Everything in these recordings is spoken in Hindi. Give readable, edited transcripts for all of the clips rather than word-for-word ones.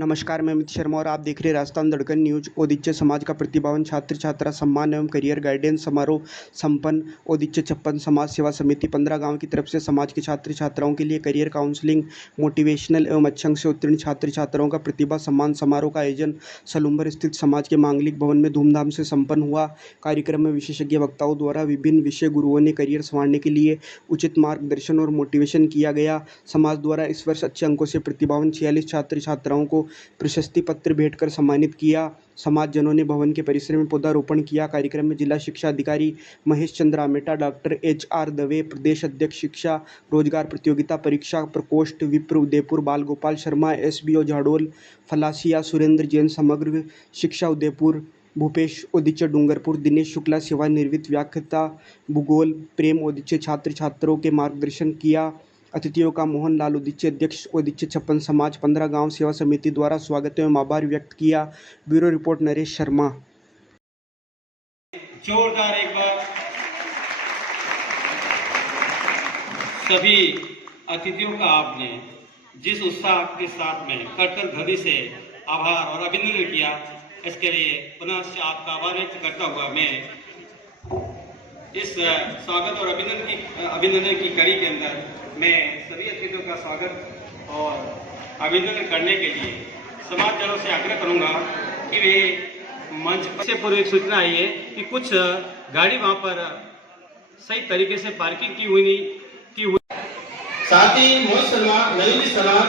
नमस्कार, मैं अमित शर्मा और आप देख रहे हैं राजस्थान दड़कन न्यूज। ओदीच्य समाज का प्रतिभावान छात्र छात्रा सम्मान एवं करियर गाइडेंस समारोह संपन्न। ओदीच्य छप्पन समाज सेवा समिति 15 गांव की तरफ से समाज के छात्र छात्राओं के लिए करियर काउंसलिंग, मोटिवेशनल एवं अच्छे अंक से उत्तीर्ण छात्र छात्राओं का प्रतिभा सम्मान समारोह का आयोजन सलूम्बर स्थित समाज के मांगलिक भवन में धूमधाम से संपन्न हुआ। कार्यक्रम में विशेषज्ञ वक्ताओं द्वारा विभिन्न विषय गुरुओं ने करियर संवारने के लिए उचित मार्गदर्शन और मोटिवेशन किया गया। समाज द्वारा इस वर्ष अच्छे अंकों से प्रतिभावान 46 छात्र छात्राओं को प्रशस्ति पत्र भेंट कर सम्मानित किया। समाजजनों ने भवन के परिसर में पौधारोपण किया। कार्यक्रम में जिला शिक्षा अधिकारी महेश चंद्र आमेटा, डॉक्टर HR दवे, प्रदेश अध्यक्ष शिक्षा रोजगार प्रतियोगिता परीक्षा प्रकोष्ठ विप्र उदयपुर, बाल गोपाल शर्मा, SBO झाडोल, फलासिया सुरेंद्र जैन, समग्र शिक्षा उदयपुर, भूपेश ओदीच्य डूंगरपुर, दिनेश शुक्ला सेवानिवृत्त व्याख्याता भूगोल, प्रेम ओदीच्य छात्र छात्रों के मार्गदर्शन किया। अतिथियों का मोहन लाल ओदीच्य अध्यक्ष ओदीच्य छप्पन समाज 15 गांव सेवा समिति द्वारा स्वागत एवं आभार व्यक्त किया। Bureau report Naresh Sharma. जोरदार एक बार सभी अतिथियों का आपने जिस उत्साह के साथ में कर्तव्य भक्ति से आभार और अभिनंदन किया, इसके लिए पुनः आपका आभार व्यक्त करता हुआ मैं इस स्वागत और अभिनंदन की कड़ी के अंदर मैं सभी अतिथियों का स्वागत और अभिनंदन करने के लिए समाजजनों से आग्रह करूंगा कि वे मंच से पूर्व एक सूचना आई है कि कुछ गाड़ी वहां पर सही तरीके से पार्किंग की हुई। साथ ही मोहन शर्मा नवीन शर्मा,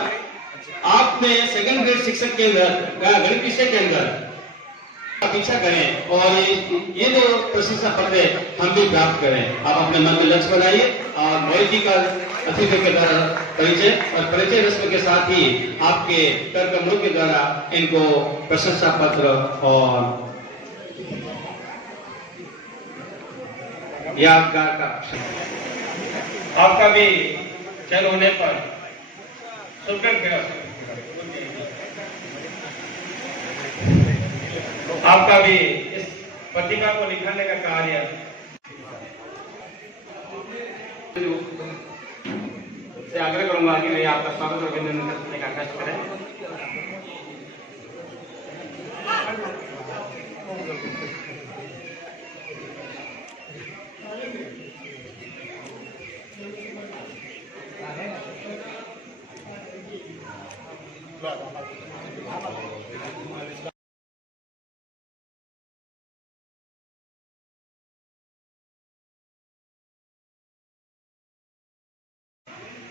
आपने सेकंड ग्रेड शिक्षक के अंदर गणित विषय के अंदर परीक्षा करें और ये जो प्रशंसा पत्र हम भी प्राप्त करें। आप अपने मन में लक्ष्य बनाइए और मोहित जी का अतिथियों के द्वारा परिचय और परिचय रस्म के साथ ही आपके कर कमलों के द्वारा इनको प्रशंसा पत्र और यादगार का आपका भी चयन होने पर आपका भी इस प्रतिभा को निखारने का कार्य से आग्रह करूंगा कि वे आपका स्वागत और अभिनंदन करने का कष्ट करें।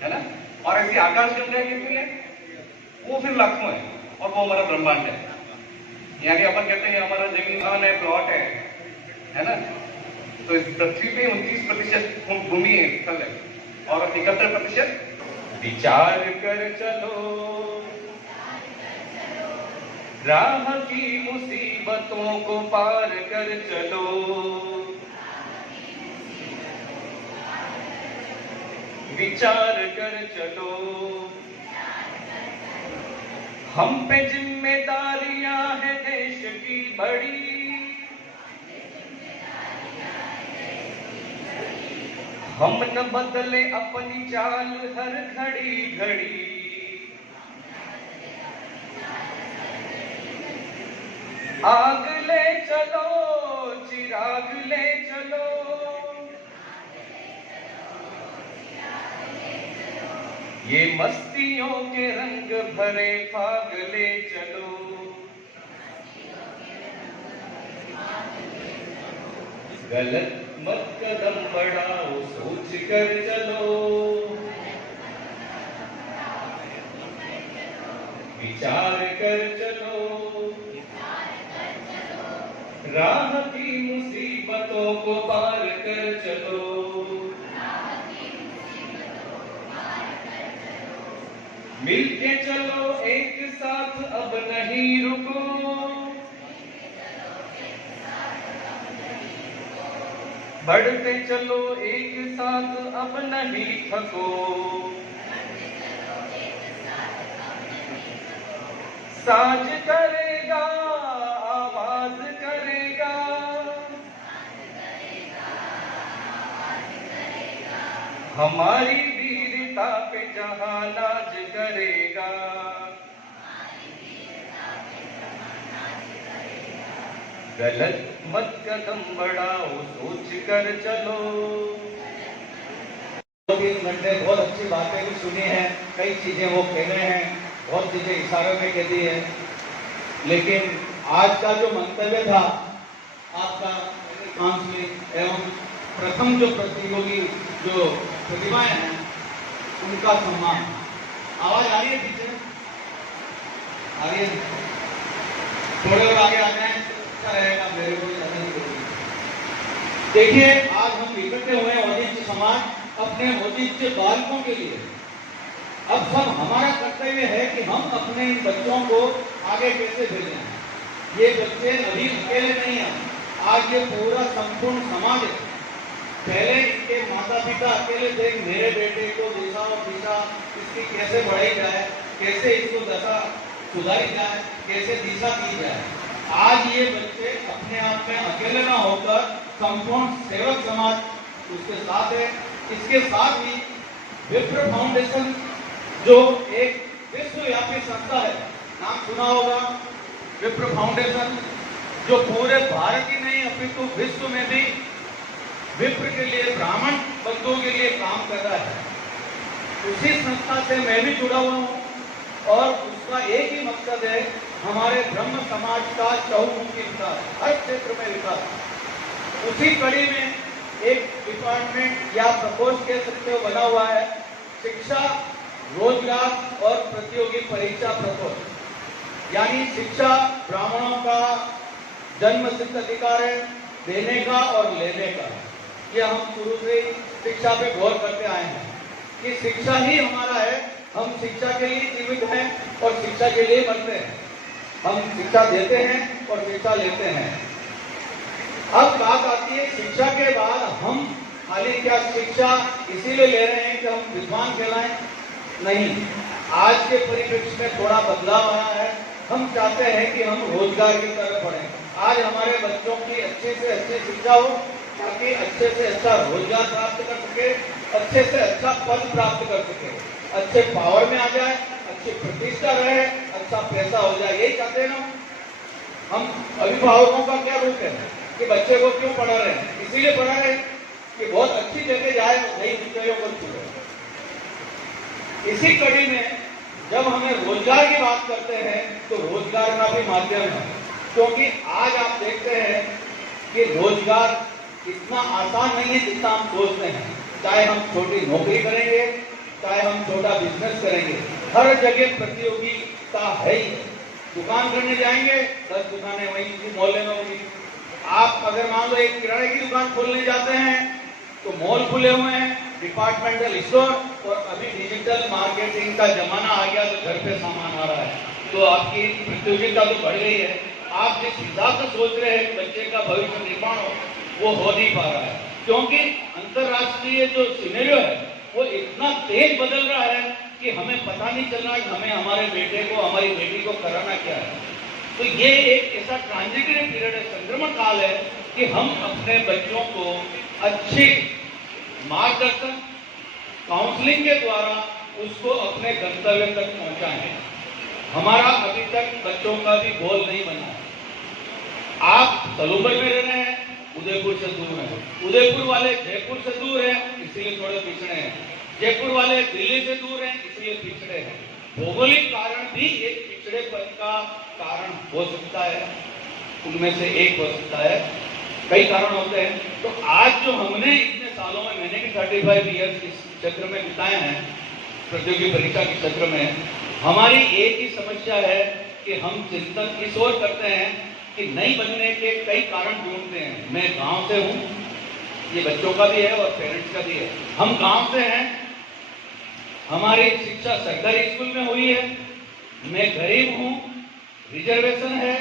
है ना, और ऐसी आकाश गंगा कितनी है, वो फिर लाखों है और वो हमारा ब्रह्मांड है। यहाँ के अपन कहते हैं हमारा जमीन है, प्लॉट है ना। तो इस पृथ्वी पे 29% भूमि है, स्थल है और 71% विचार कर चलो राह की मुसीबतों को पार कर चलो, विचार कर चलो। हम पे जिम्मेदारियां हैं देश की बड़ी, हम न बदले अपनी चाल हर घड़ी घड़ी। आग ले चलो, चिराग ले चलो, ये मस्तियों के रंग भरे फाग ले चलो। गलत मत कदम बढ़ाओ, सोच कर चलो, विचार कर चलो, राह की मुसीबतों को पार कर चलो। मिलके चलो एक साथ, अब नहीं रुको, बढ़ते चलो एक साथ, अब नहीं थको, साज करेगा आवाज करेगा, हमारी वीरता पे जहां नाज करेगा। गलत मत कदम बढ़ाओ, सोच कर चलो। 2-3 घंटे बहुत अच्छी बातें भी सुनी हैं, कई चीजें वो कह रहे हैं, बहुत चीजें इशारों में कह दी है, लेकिन आज का जो मंतव्य था आपका काउंसलिंग एवं प्रथम जो प्रतियोगी जो प्रतिभाएं हैं उनका सम्मान। आवाज आ रही है पीछे? आ रही है? थोड़े और आगे आ जाए अच्छा रहेगा, मेरे को ज्यादा नहीं करूंगी। देखिए, आज हम इकट्ठे हुए औचित्य समाज अपने औचित्य बालकों के लिए। अब सब हमारा कर्तव्य है कि हम अपने इन बच्चों को आगे कैसे भेजें। ये बच्चे अभी अकेले नहीं हैं, आज ये पूरा संपूर्ण समाज है। पहले इनके माता पिता अकेले थे, मेरे बेटे को दिशा और दिशा इसकी कैसे बढ़ाई जाए, कैसे इसको दशा सुधारी जाए, कैसे दिशा की जाए। आज ये बच्चे अपने आप में अकेले ना होकर संपूर्ण सेवक समाज उसके साथ है। इसके साथ ही विप्र फाउंडेशन जो एक विश्वव्यापी संस्था है, नाम सुना होगा विप्र फाउंडेशन, जो पूरे भारत ही नहीं अपितु विश्व में भी विप्र के लिए, ब्राह्मण बंधुओं के लिए काम कर रहा है। उसी संस्था से मैं भी जुड़ा हुआ हूँ और उसका एक ही मकसद है, हमारे ब्रह्म समाज का चहुमुखी विकास, हर क्षेत्र में विकास। उसी कड़ी में एक डिपार्टमेंट या प्रकोष्ठ के सकते बना हुआ है, शिक्षा, रोजगार और प्रतियोगी परीक्षा प्रकोष्ठ। यानी शिक्षा ब्राह्मणों का जन्म सिद्ध अधिकार है, देने का और लेने का। ये हम शुरू से शिक्षा पे गौर करते आए हैं कि शिक्षा ही हमारा है, हम शिक्षा के लिए जीवित हैं और शिक्षा के लिए मरते हैं। हम शिक्षा देते हैं और शिक्षा लेते हैं। अब बात आती है शिक्षा के बाद हम खाली क्या शिक्षा इसीलिए ले रहे हैं कि हम विद्वान कहलाएं? नहीं, आज के परिप्रेक्ष्य में थोड़ा बदलाव आया है। हम चाहते हैं कि हम रोजगार की तरफ बढ़ें। आज हमारे बच्चों की अच्छे से अच्छी शिक्षा हो ताकि अच्छे से अच्छा रोजगार प्राप्त कर सके, अच्छे से अच्छा पद प्राप्त कर सके, अच्छे पावर में आ जाए, अच्छी प्रतिष्ठा रहे, अच्छा पैसा हो जाए। यही चाहते हैं ना हम। अभिभावकों का क्या रूप है कि बच्चे को क्यों पढ़ा रहे हैं? इसीलिए पढ़ा रहे हैं कि बहुत अच्छी जगह जाए, नई ऊंचाइयों को छूए। इसी कड़ी में जब हमें रोजगार की बात करते हैं तो रोजगार का भी माध्यम है, क्योंकि आज आप देखते हैं कि रोजगार इतना आसान नहीं है जितना हम सोचते हैं। चाहे हम छोटी नौकरी करेंगे, चाहे हम छोटा बिजनेस करेंगे, हर जगह प्रतियोगिता है ही। दुकान करने जाएंगे, 10 दुकानें वहीं मोहल्ले में होंगी। आप अगर मान लो एक किराने की दुकान खोलने जाते हैं तो मॉल खुले हुए हैं, डिपार्टमेंटल स्टोर, और अभी डिजिटल मार्केटिंग का जमाना आ गया तो घर पे सामान आ रहा है, तो आपकी प्रतियोगिता तो बढ़ गई है। आप जिस हिसाब से सोच रहे हैं बच्चे का भविष्य निर्माण हो नहीं पा रहा है, क्योंकि अंतरराष्ट्रीय जो सिनेरियो है वो इतना तेज बदल रहा है कि हमें पता नहीं चल रहा कि हमें हमारे बेटे को, हमारी बेटी को कराना क्या है। तो ये एक ऐसा ट्रांजिटरी पीरियड है, संक्रमण काल है कि हम अपने बच्चों को अच्छी मार्गदर्शन, काउंसलिंग के द्वारा उसको अपने गंतव्य तक पहुंचाएं। हमारा अभी तक बच्चों का भी गोल नहीं बना। आप सलूबर में रह रहे हैं, उदयपुर से दूर हैं। उदयपुर वाले जयपुर से दूर हैं, इसलिए थोड़े पिछड़े हैं। जयपुर वाले दिल्ली से दूर हैं, इसलिए पिछड़े हैं। भौगोलिक कारण भी एक पिछड़ेपन का कारण हो सकता है, उनमें से एक हो सकता है, कई कारण होते हैं। तो आज जो हमने इतने सालों में, मैंने भी 35 ईयर्स इस क्षेत्र में बिताए हैं, प्रतियोगी परीक्षा के क्षेत्र में, हमारी एक ही समस्या है कि हम चिंतन इस ओर करते हैं कि नहीं बनने के कई कारण ढूंढते हैं। मैं गांव से हूं, ये बच्चों का भी है और पेरेंट्स का भी है। हम गांव से हैं, हमारी शिक्षा सरकारी स्कूल में हुई है, मैं गरीब हूं, रिजर्वेशन है,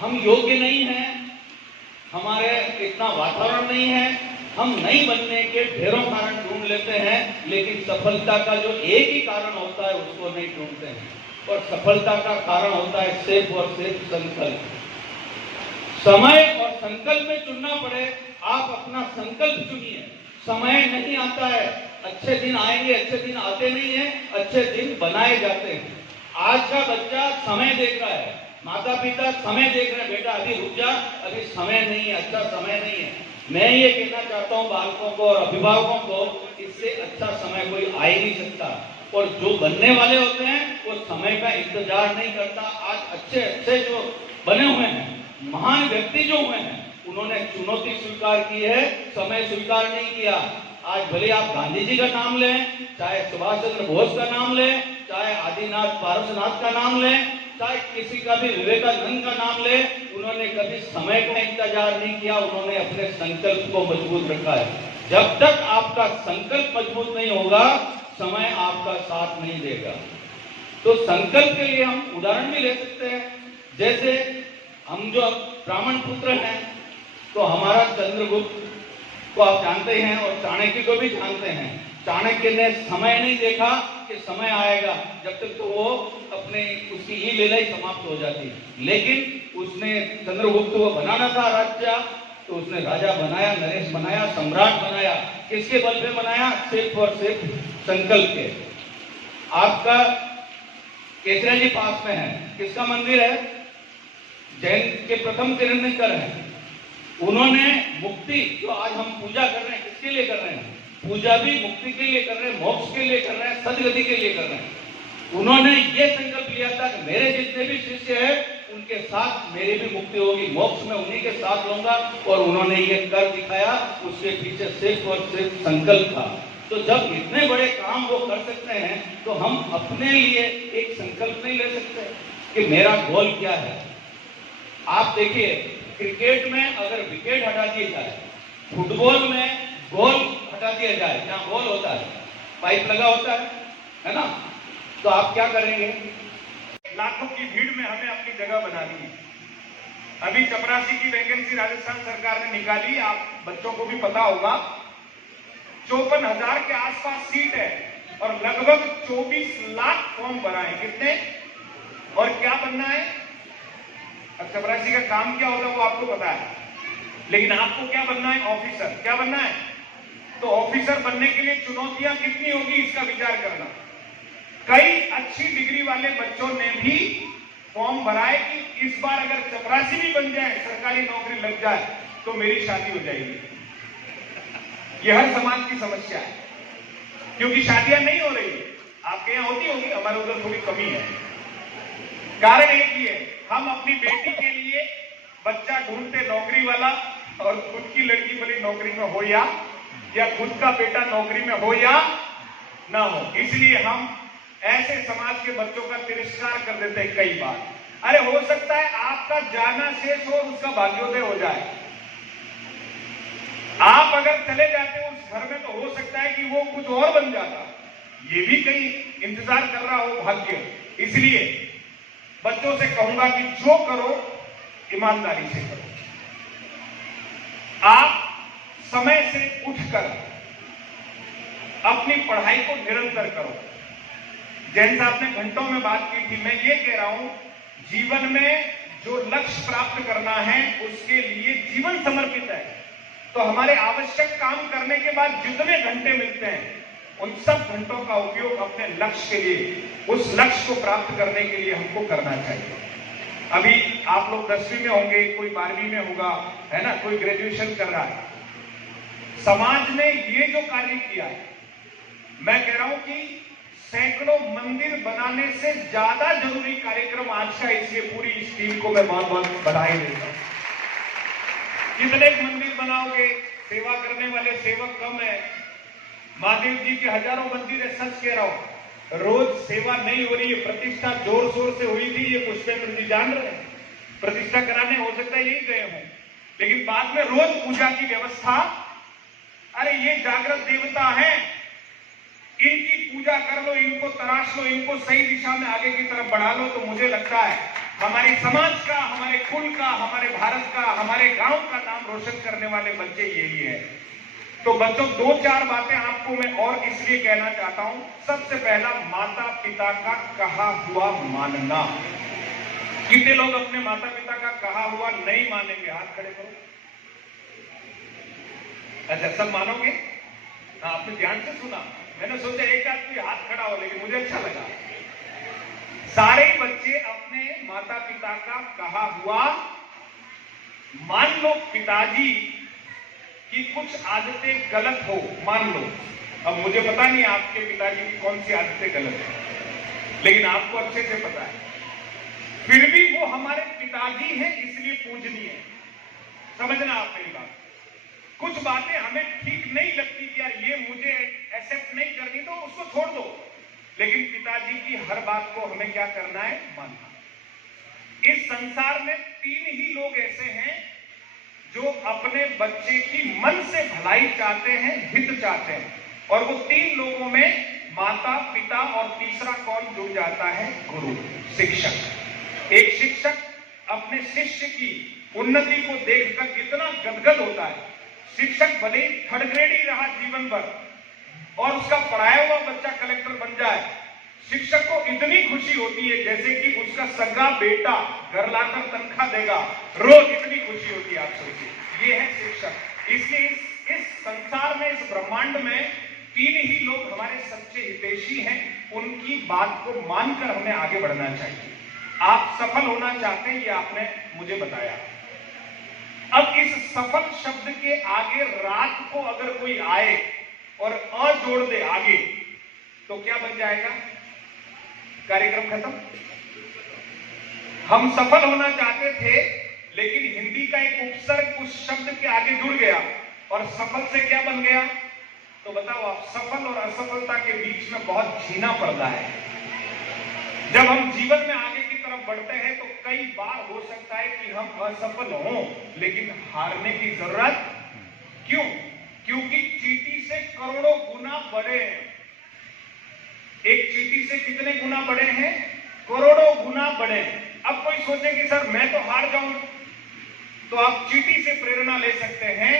हम योग्य नहीं हैं, हमारे इतना वातावरण नहीं है। हम नहीं बनने के ढेरों कारण ढूंढ लेते हैं, लेकिन सफलता का जो एक ही कारण होता है उसको नहीं ढूंढते हैं। और सफलता का कारण होता है सिर्फ और सिर्फ संकल्प। समय और संकल्प में चुनना पड़े, आप अपना संकल्प चुनिए। समय नहीं आता है, अच्छे दिन आएंगे, अच्छे दिन आते नहीं है, अच्छे दिन बनाए जाते हैं। आज का बच्चा समय देख रहा है, माता पिता समय देख रहे हैं, बेटा अभी रुक जा, अभी समय नहीं है, अच्छा समय नहीं है। मैं ये कहना चाहता हूँ बालकों को और अभिभावकों को, इससे अच्छा समय कोई आ ही नहीं सकता। और जो बनने वाले होते हैं वो समय का इंतजार नहीं करता। आज अच्छे अच्छे जो बने हुए हैं, महान व्यक्ति जो हुए हैं, उन्होंने चुनौती स्वीकार की है, समय स्वीकार नहीं किया। आज भले आप गांधी जी का नाम लें, चाहे सुभाष चंद्र बोस का नाम लें, चाहे आदिनाथ पारसनाथ का नाम लें, चाहे किसी का भी विवेकानंद का नाम ले, उन्होंने कभी समय का इंतजार नहीं किया, उन्होंने अपने संकल्प को मजबूत रखा है। जब तक आपका संकल्प मजबूत नहीं होगा, समय आपका साथ नहीं देगा। तो संकल्प के लिए हम उदाहरण भी ले सकते हैं। जैसे हम जो ब्राह्मण पुत्र हैं, तो हमारा चंद्रगुप्त को आप जानते हैं और चाणक्य को भी जानते हैं। चाणक्य ने समय नहीं देखा कि समय आएगा, जब तक तो वो अपने उसकी ही लीला ही समाप्त हो जाती। लेकिन उसने चंद्रगुप्त को बनाना था राज्य, तो उसने राजा बनाया, नरेश बनाया, सम्राट बनाया। किसके बल पे बनाया? सिर्फ और सिर्फ संकल्प के। आपका केसरिया जी पास में है, किसका मंदिर है? जैन के प्रथम तीर्थंकर हैं। उन्होंने मुक्ति जो आज हम पूजा कर रहे हैं, किसके लिए कर रहे हैं? पूजा भी मुक्ति के लिए कर रहे हैं, मोक्ष के लिए कर रहे हैं, सदगति के लिए कर रहे हैं। उन्होंने ये संकल्प लिया था कि मेरे जितने भी शिष्य हैं उनके साथ मेरी भी मुक्ति होगी, मोक्ष में उन्हीं के साथ लूंगा, और उन्होंने ये कर दिखाया। उसके पीछे सिर्फ और सिर्फ संकल्प था। तो जब इतने बड़े काम वो कर सकते हैं, तो हम अपने लिए एक संकल्प नहीं ले सकते कि मेरा गोल क्या है? आप देखिए, क्रिकेट में अगर विकेट हटा दिया जाए, फुटबॉल में गोल हटा दिया जाए, जहां गोल होता है, पाइप लगा होता है ना, तो आप क्या करेंगे? लाखों की भीड़ में हमें अपनी जगह बनानी है। अभी चपरासी की वैकेंसी राजस्थान सरकार ने निकाली, आप बच्चों को भी पता होगा। 54,000 के आसपास सीट है और लगभग 24 लाख फॉर्म भराए। कितने और क्या बनना है? अब चपरासी का काम क्या होता है वो आपको पता है, लेकिन आपको क्या बनना है? ऑफिसर। क्या बनना है? तो ऑफिसर बनने के लिए चुनौतियां कितनी होगी इसका विचार करना। कई अच्छी डिग्री वाले बच्चों ने भी फॉर्म भराए कि इस बार अगर चपरासी भी बन जाए, सरकारी नौकरी लग जाए, तो मेरी शादी हो जाएगी। यह हर समाज की समस्या है, क्योंकि शादियां नहीं हो रही। आपके यहां होती होगी, हमारे उधर थोड़ी कमी है। कारण एक ही है, हम अपनी बेटी के लिए बच्चा ढूंढते नौकरी वाला, और खुद की लड़की भली नौकरी में हो या खुद का बेटा नौकरी में हो या ना हो, इसलिए हम ऐसे समाज के बच्चों का तिरस्कार कर देते हैं कई बार। अरे हो सकता है आपका जाना शेष हो, उसका भाग्योदय हो जाए। आप अगर चले जाते हो उस घर में, तो हो सकता है कि वो कुछ और बन जाता, ये भी कहीं इंतजार कर रहा हो भाग्य। इसलिए बच्चों से कहूंगा कि जो करो ईमानदारी से करो। आप समय से उठकर अपनी पढ़ाई को निरंतर करो। जैन साहब ने घंटों में बात की थी, मैं ये कह रहा हूं, जीवन में जो लक्ष्य प्राप्त करना है उसके लिए जीवन समर्पित है। तो हमारे आवश्यक काम करने के बाद जितने घंटे मिलते हैं, उन सब घंटों का उपयोग अपने लक्ष्य के लिए, उस लक्ष्य को प्राप्त करने के लिए हमको करना चाहिए। अभी आप लोग 10वीं में होंगे, कोई 12वीं में होगा, है ना, कोई ग्रेजुएशन कर रहा है। समाज ने ये जो कार्य किया है, मैं कह रहा हूं कि सैकड़ों मंदिर बनाने से ज्यादा जरूरी कार्यक्रम आज का, इसलिए पूरी इस टीम को मैं बहुत बहुत बधाई देता हूं। कितने मंदिर बनाओगे? सेवा करने वाले सेवक कम है। महादेव जी के हजारों मंदिर है, सच कह रहा हूं। रोज सेवा नहीं हो रही है। प्रतिष्ठा जोर शोर से हुई थी, ये पुष्पेंद्र जी जान रहे हैं। प्रतिष्ठा कराने हो सकता है यही गए हों, लेकिन बाद में रोज पूजा की व्यवस्था। अरे ये जागृत देवता हैं, इनकी पूजा कर लो, इनको तराश लो, इनको सही दिशा में आगे की तरफ बढ़ा लो, तो मुझे लगता है हमारे समाज का, हमारे कुल का, हमारे भारत का, हमारे गांव का नाम रोशन करने वाले बच्चे यही है। तो बच्चों, 2-4 बातें आपको मैं और इसलिए कहना चाहता हूं। सबसे पहला, माता पिता का कहा हुआ मानना। कितने लोग अपने माता पिता का कहा हुआ नहीं मानेंगे? हाथ खड़े करो। अच्छा, सब मानोगे? हाँ, आपने ध्यान से सुना। मैंने सोचा एक आदमी हाथ खड़ा हो, लेकिन मुझे अच्छा लगा। सारे बच्चे अपने माता पिता का कहा हुआ मान लो, पिताजी की कुछ आदतें गलत हो, मान लो। अब मुझे पता नहीं आपके पिताजी की कौन सी आदतें गलत है, लेकिन आपको अच्छे से पता है। फिर भी वो हमारे पिताजी हैं, इसलिए पूजनीय है। समझना आप मेरी बात। कुछ बातें हमें ठीक नहीं लगती कि यार ये मुझे एक्सेप्ट नहीं करनी, तो उसको छोड़ दो, लेकिन पिताजी की हर बात को हमें क्या करना है? मानना। इस संसार में 3 ही लोग ऐसे हैं जो अपने बच्चे की मन से भलाई चाहते हैं, हित चाहते हैं, और वो 3 लोगों में माता, पिता और तीसरा कौन जुड़ जाता है? गुरु, शिक्षक। एक शिक्षक अपने शिष्य की उन्नति को देखकर कितना गदगद होता है। शिक्षक भले ही 3rd ग्रेड ही रहा जीवन भर और उसका पढ़ाया हुआ बच्चा कलेक्टर बन जाए, शिक्षक को इतनी खुशी होती है जैसे कि उसका सगा बेटा घर लाकर तनख्वाह देगा, रोज इतनी खुशी होती है। आप सोचिए, ये है शिक्षक। इसलिए इस संसार में, इस ब्रह्मांड में 3 ही लोग हमारे सच्चे हितैषी हैं। उनकी बात को मानकर हमें आगे बढ़ना चाहिए। आप सफल होना चाहते हैं, ये आपने मुझे बताया। अब इस सफल शब्द के आगे रात को अगर कोई आए और अ जोड़ दे आगे, तो क्या बन जाएगा? कार्यक्रम खत्म। हम सफल होना चाहते थे, लेकिन हिंदी का एक उपसर्ग उस शब्द के आगे जुड़ गया और सफल से क्या बन गया? तो बताओ आप, सफल और असफलता के बीच में बहुत झीना पर्दा है। जब हम जीवन में आगे की तरफ बढ़ते हैं तो कई बार हो सकता है कि हम असफल हों, लेकिन हारने की जरूरत क्यों? क्योंकि चींटी से करोड़ों गुना बड़े हैं। एक चींटी से कितने गुना बड़े हैं? करोड़ों गुना बड़े हैं। अब कोई सोचे कि सर मैं तो हार जाऊं, तो आप चींटी से प्रेरणा ले सकते हैं,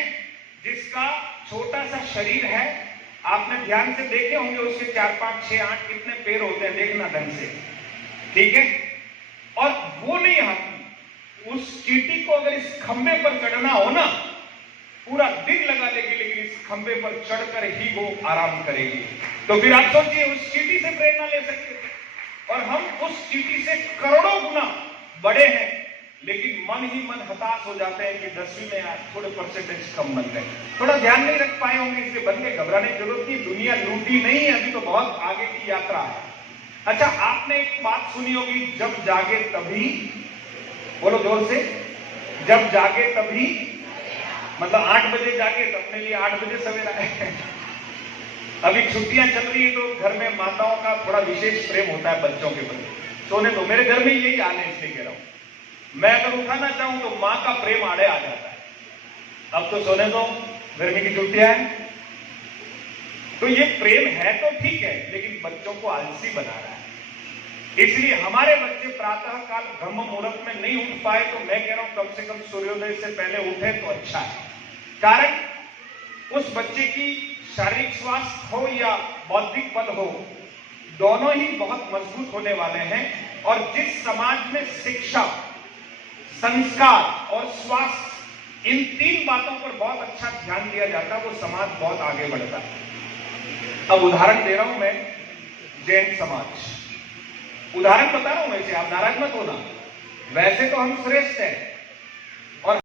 जिसका छोटा सा शरीर है। आपने ध्यान से देखे होंगे, उसके 4, 5, 6, 8 कितने पैर होते हैं, देखना ढंग से, ठीक है? और वो नहीं हारती। उस चींटी को अगर इस खंबे पर चढ़ना हो ना, पूरा दिन लगा लेगी, लेकिन इस खंबे पर चढ़कर ही वो आराम करेगी। तो फिर आप सोचिए, उस चींटी से प्रेरणा ले सकते थे, और हम उस चींटी से करोड़ों गुना बड़े हैं, लेकिन मन ही मन हताश हो जाते हैं कि 10वीं में थोड़े परसेंटेज कम बन गए, थोड़ा ध्यान नहीं रख पाए होंगे, इसलिए बन गए। घबराने की जरूरत नहीं, दुनिया लूटी नहीं है, अभी तो बहुत आगे की यात्रा है। अच्छा, आपने एक बात सुनी होगी, जब जागे तभी, बोलो जोर से, जब जागे तभी, मतलब 8 बजे जागे तो अपने लिए 8 बजे सवेरा है। अभी छुट्टियां चल रही है तो घर में माताओं का थोड़ा विशेष प्रेम होता है बच्चों के प्रति। सोने दो, मेरे घर में यही हाल है, इसलिए कह रहा हूं। मैं अगर उठाना चाहूं तो मां का प्रेम आड़े आ जाता है। अब तो सोने दो, गर्मी की छुट्टियां हैं, तो ये प्रेम है तो ठीक है, लेकिन बच्चों को आलसी बना रहा है। इसलिए हमारे बच्चे प्रातः काल ब्रह्म मुहूर्त में नहीं उठ पाए, तो मैं कह रहा हूं कम से कम सूर्योदय से पहले उठे तो अच्छा है। कारण उस बच्चे की शारीरिक स्वास्थ्य हो या बौद्धिक बल हो, दोनों ही बहुत मजबूत होने वाले हैं। और जिस समाज में शिक्षा, संस्कार और स्वास्थ्य, इन 3 बातों पर बहुत अच्छा ध्यान दिया जाता है, वो समाज बहुत आगे बढ़ता है। अब उदाहरण दे रहा हूं मैं, जैन समाज, उदाहरण बता रहा हूं वैसे, आप नाराज मत होना। वैसे तो हम श्रेष्ठ हैं,